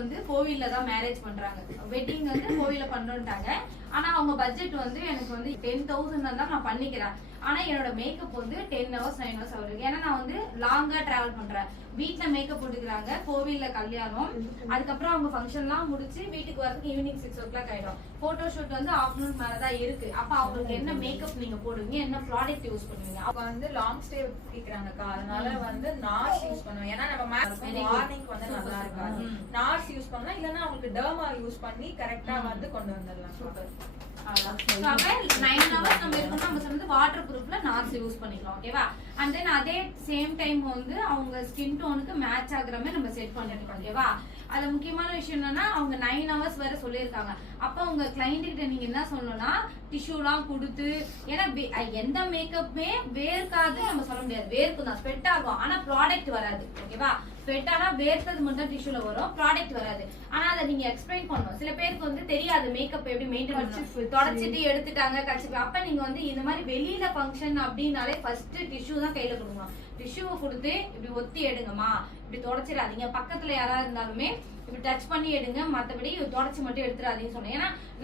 வந்து கோவில்ல தான் மேரேஜ் பண்றாங்க. வெட்டிங் வந்து கோவில்ல பண்றோம்ட்டாங்க. ஆனா அவங்க பட்ஜெட் வந்து எனக்கு வந்து 10,000 தான் நான் பண்ணிக்கிறேன். ஆனா என்னோட மேக்கப் வந்து 10 hours 9 hours ஆகுது. ஏன்னா நான் வந்து லாங்கா டிராவல் பண்றேன். வீட்டுல மேக்கப் போட்டுக்கிறாங்க, கோவில்ல கல்யாணம், அதுக்கப்புறம் அவங்க ஃபங்க்ஷன்லாம் முடிச்சு வீட்டுக்கு வரதுக்கு ஈவினிங் 6 o'clock ஆயிடும். போட்டோ ஷூட் வந்து ஆஃப்டர்நூன் மேலதான் இருக்கு. அப்ப அவங்களுக்கு என்ன மேக்கப் நீங்க போடுவீங்க, என்ன ப்ராடக்ட் யூஸ் பண்ணுவீங்க? அவங்க வந்து லாங் ஸ்டே கேக்குறாங்கக்கா, அதனால வந்து நார்ஸ் யூஸ் பண்ணுவேன். ஏன்னா நம்ம மார்னிங் வந்து நல்லா இருக்காது. நார்ஸ் யூஸ் பண்ணலாம், இல்லன்னா அவங்களுக்கு டர்மா யூஸ் பண்ணி கரெக்டா வந்து கொண்டு வந்துடலாம். சூப்பர். 9 hours நம்ம இருக்கணும். நம்ம சொன்னது வாட்டர் ப்ரூஃப்ல நார்ஸ் யூஸ் பண்ணிக்கலாம். ஓகேவா? அண்ட் தென் அதே சேம் டைம் வந்து அவங்க ஸ்கின் டோனுக்கு மேட்ச் ஆகுற மாதிரி நம்ம செட் பண்ணிருக்கோம். ஓகேவா? அது முக்கியமான விஷயம் என்னன்னா அவங்க 9 hours வரை சொல்லியிருக்காங்க. அப்ப உங்க கிளைண்ட் கிட்ட நீங்க என்ன சொல்லணும்னா டிஷ்யூலாம் கொடுத்து, ஏன்னா எந்த மேக்கப்புமே வேர்க்காது நம்ம சொல்ல முடியாது. வேர்க்கும் தான், ஸ்வெட் ஆகும், ஆனா ப்ராடக்ட் வராது. ஓகேவா? ஸ்வெட் ஆனா வேர்த்தது மட்டும் டிஷ்யூல வரும், ப்ராடக்ட் வராது. ஆனா அதை நீங்க எக்ஸ்பிளைன் பண்ணணும். சில பேருக்கு வந்து தெரியாது மேக்கப் எப்படி மெயின்டைன் பண்ணணும். தொடச்சிட்டு எடுத்துட்டாங்க கட்சி. அப்ப நீங்க வந்து இந்த மாதிரி வெளியில ஃபங்க்ஷன் அப்படின்னாலே ஃபர்ஸ்ட் டிஷ்யூ தான் கையில கொடுக்கணும். டிஷ்யூவை கொடுத்து இப்படி ஒத்தி எடுங்கம்மா, இப்படி தொடச்சிடாதீங்க. பக்கத்துல யாராவது இருந்தாலுமே இப்படி டச் பண்ணி எடுங்க, மத்தபடி தொடச்சு மட்டும் எடுத்துடாதீங்கன்னு சொன்னேன். ஏன்னா நம்ம